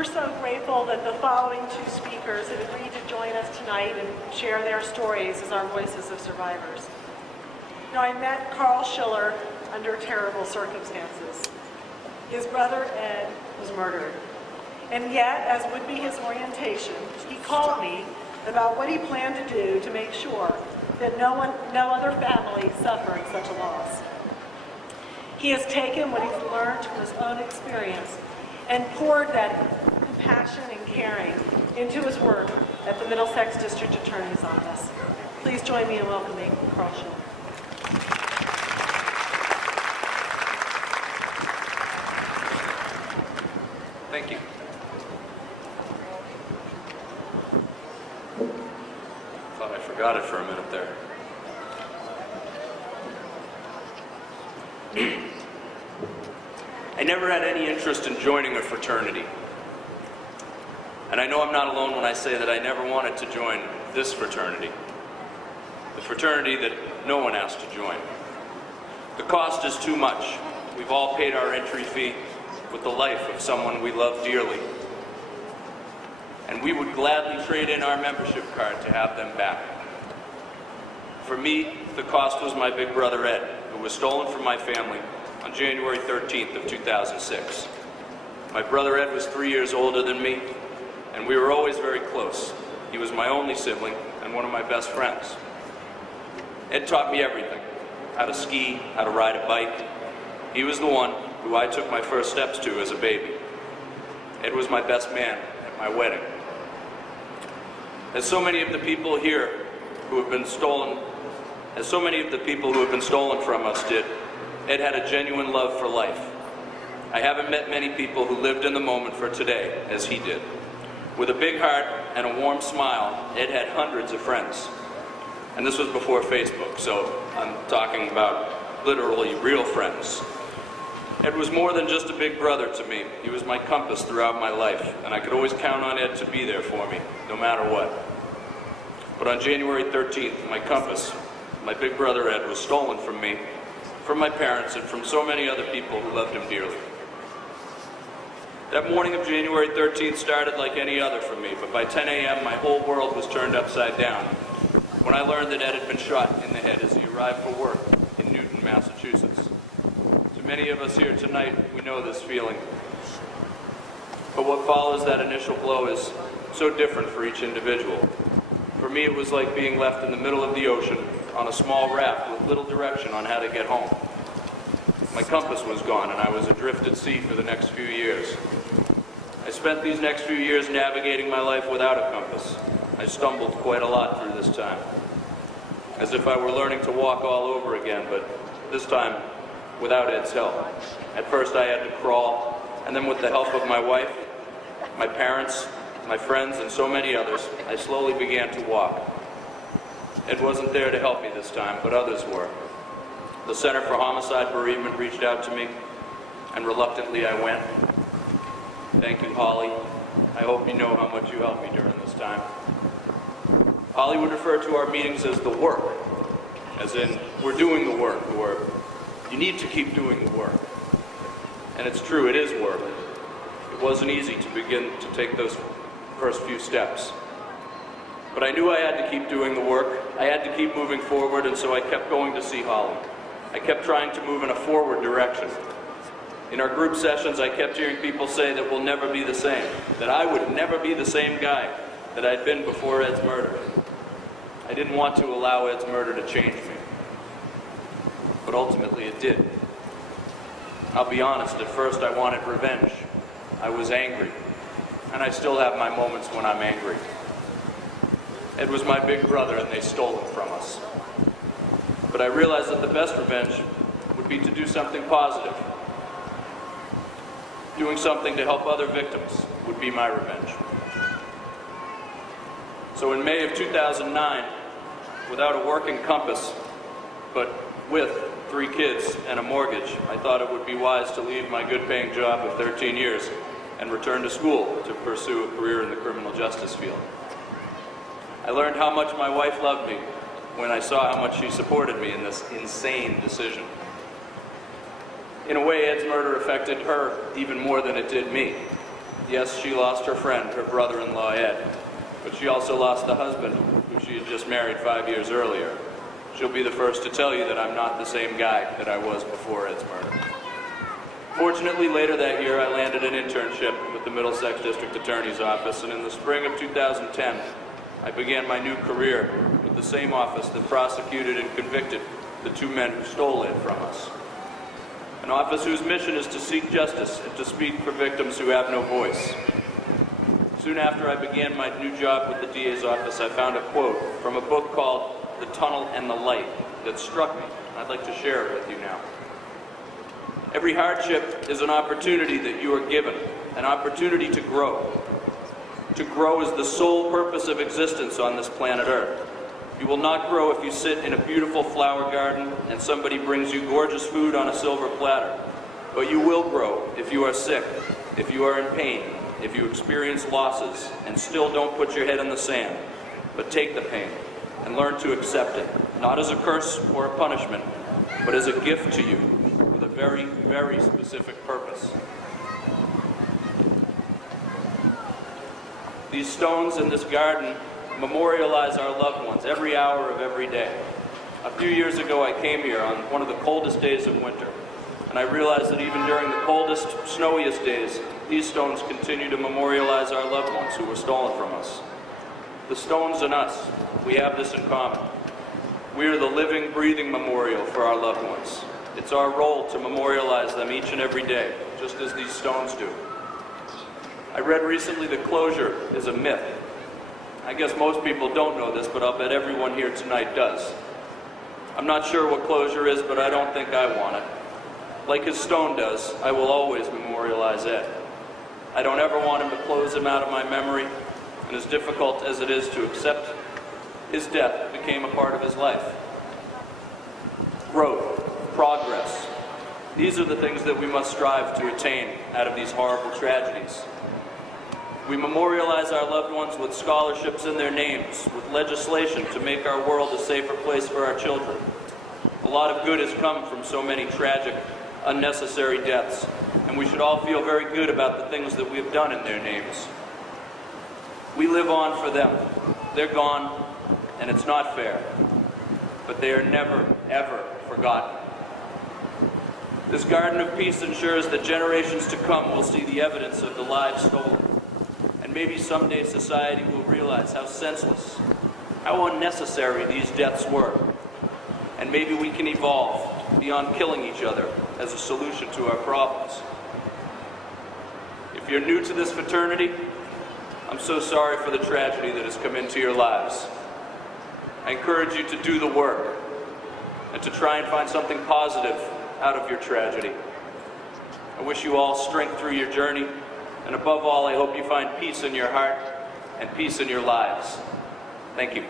We're so grateful that the following two speakers have agreed to join us tonight and share their stories as our voices of survivors. Now, I met Carl Schiller under terrible circumstances. His brother Ed was murdered. And yet, as would be his orientation, he called me about what he planned to do to make sure that no other family suffered such a loss. He has taken what he's learned from his own experience and poured that compassion and caring into his work at the Middlesex District Attorney's Office. Please join me in welcoming Carl Schiller. Thank you. Thought I forgot it for a minute there. I never had any interest in joining a fraternity. And I know I'm not alone when I say that I never wanted to join this fraternity. The fraternity that no one asked to join. The cost is too much. We've all paid our entry fee with the life of someone we love dearly. And we would gladly trade in our membership card to have them back. For me, the cost was my big brother Ed, who was stolen from my family on January 13th of 2006. My brother Ed was 3 years older than me, and we were always very close. He was my only sibling and one of my best friends. Ed taught me everything: how to ski, how to ride a bike. He was the one who I took my first steps to as a baby. Ed was my best man at my wedding. As so many of the people here who have been stolen, from us did, Ed had a genuine love for life. I haven't met many people who lived in the moment for today as he did. With a big heart and a warm smile, Ed had hundreds of friends. And this was before Facebook, so I'm talking about literally real friends. Ed was more than just a big brother to me. He was my compass throughout my life, and I could always count on Ed to be there for me, no matter what. But on January 13th, my compass, my big brother Ed, was stolen from me, from my parents, and from so many other people who loved him dearly. That morning of January 13th started like any other for me, but by 10 a.m. my whole world was turned upside down when I learned that Ed had been shot in the head as he arrived for work in Newton, Massachusetts. To many of us here tonight, we know this feeling. But what follows that initial blow is so different for each individual. For me, it was like being left in the middle of the ocean on a small raft with little direction on how to get home. My compass was gone, and I was adrift at sea for the next few years. I spent these next few years navigating my life without a compass. I stumbled quite a lot through this time, as if I were learning to walk all over again, but this time without Ed's help. At first I had to crawl, and then with the help of my wife, my parents, my friends, and so many others, I slowly began to walk. Ed wasn't there to help me this time, but others were. The Center for Homicide Bereavement reached out to me, and reluctantly I went. Thank you, Holly. I hope you know how much you helped me during this time. Holly would refer to our meetings as the work, as in, we're doing the work, or you need to keep doing the work. And it's true, it is work. It wasn't easy to begin to take those first few steps. But I knew I had to keep doing the work. I had to keep moving forward, and so I kept going to see Holly. I kept trying to move in a forward direction. In our group sessions, I kept hearing people say that we'll never be the same, that I would never be the same guy that I'd been before Ed's murder. I didn't want to allow Ed's murder to change me. But ultimately it did. I'll be honest, at first I wanted revenge. I was angry. And I still have my moments when I'm angry. Ed was my big brother, and they stole him from us. But I realized that the best revenge would be to do something positive. Doing something to help other victims would be my revenge. So in May of 2009, without a working compass, but with 3 kids and a mortgage, I thought it would be wise to leave my good-paying job of 13 years and return to school to pursue a career in the criminal justice field. I learned how much my wife loved me when I saw how much she supported me in this insane decision. In a way, Ed's murder affected her even more than it did me. Yes, she lost her friend, her brother-in-law Ed, but she also lost the husband who she had just married 5 years earlier. She'll be the first to tell you that I'm not the same guy that I was before Ed's murder. Fortunately, later that year, I landed an internship with the Middlesex District Attorney's Office, and in the spring of 2010, I began my new career with the same office that prosecuted and convicted the two men who stole Ed from us. An office whose mission is to seek justice and to speak for victims who have no voice. Soon after I began my new job with the DA's office, I found a quote from a book called The Tunnel and the Light that struck me. I'd like to share it with you now. Every hardship is an opportunity that you are given, an opportunity to grow. To grow is the sole purpose of existence on this planet Earth. You will not grow if you sit in a beautiful flower garden and somebody brings you gorgeous food on a silver platter. But you will grow if you are sick, if you are in pain, if you experience losses, and still don't put your head in the sand, but take the pain and learn to accept it, not as a curse or a punishment, but as a gift to you with a very, very specific purpose. These stones in this garden memorialize our loved ones every hour of every day. A few years ago, I came here on one of the coldest days of winter, and I realized that even during the coldest, snowiest days, these stones continue to memorialize our loved ones who were stolen from us. The stones and us, we have this in common. We are the living, breathing memorial for our loved ones. It's our role to memorialize them each and every day, just as these stones do. I read recently that closure is a myth. I guess most people don't know this, but I'll bet everyone here tonight does. I'm not sure what closure is, but I don't think I want it. Like his stone does, I will always memorialize Ed. I don't ever want him to close him out of my memory, and as difficult as it is to accept, his death became a part of his life. Growth, progress, these are the things that we must strive to attain out of these horrible tragedies. We memorialize our loved ones with scholarships in their names, with legislation to make our world a safer place for our children. A lot of good has come from so many tragic, unnecessary deaths, and we should all feel very good about the things that we have done in their names. We live on for them. They're gone, and it's not fair, but they are never, ever forgotten. This garden of peace ensures that generations to come will see the evidence of the lives stolen. And maybe someday society will realize how senseless, how unnecessary these deaths were. And maybe we can evolve beyond killing each other as a solution to our problems. If you're new to this fraternity, I'm so sorry for the tragedy that has come into your lives. I encourage you to do the work and to try and find something positive out of your tragedy. I wish you all strength through your journey. And above all, I hope you find peace in your heart and peace in your lives. Thank you.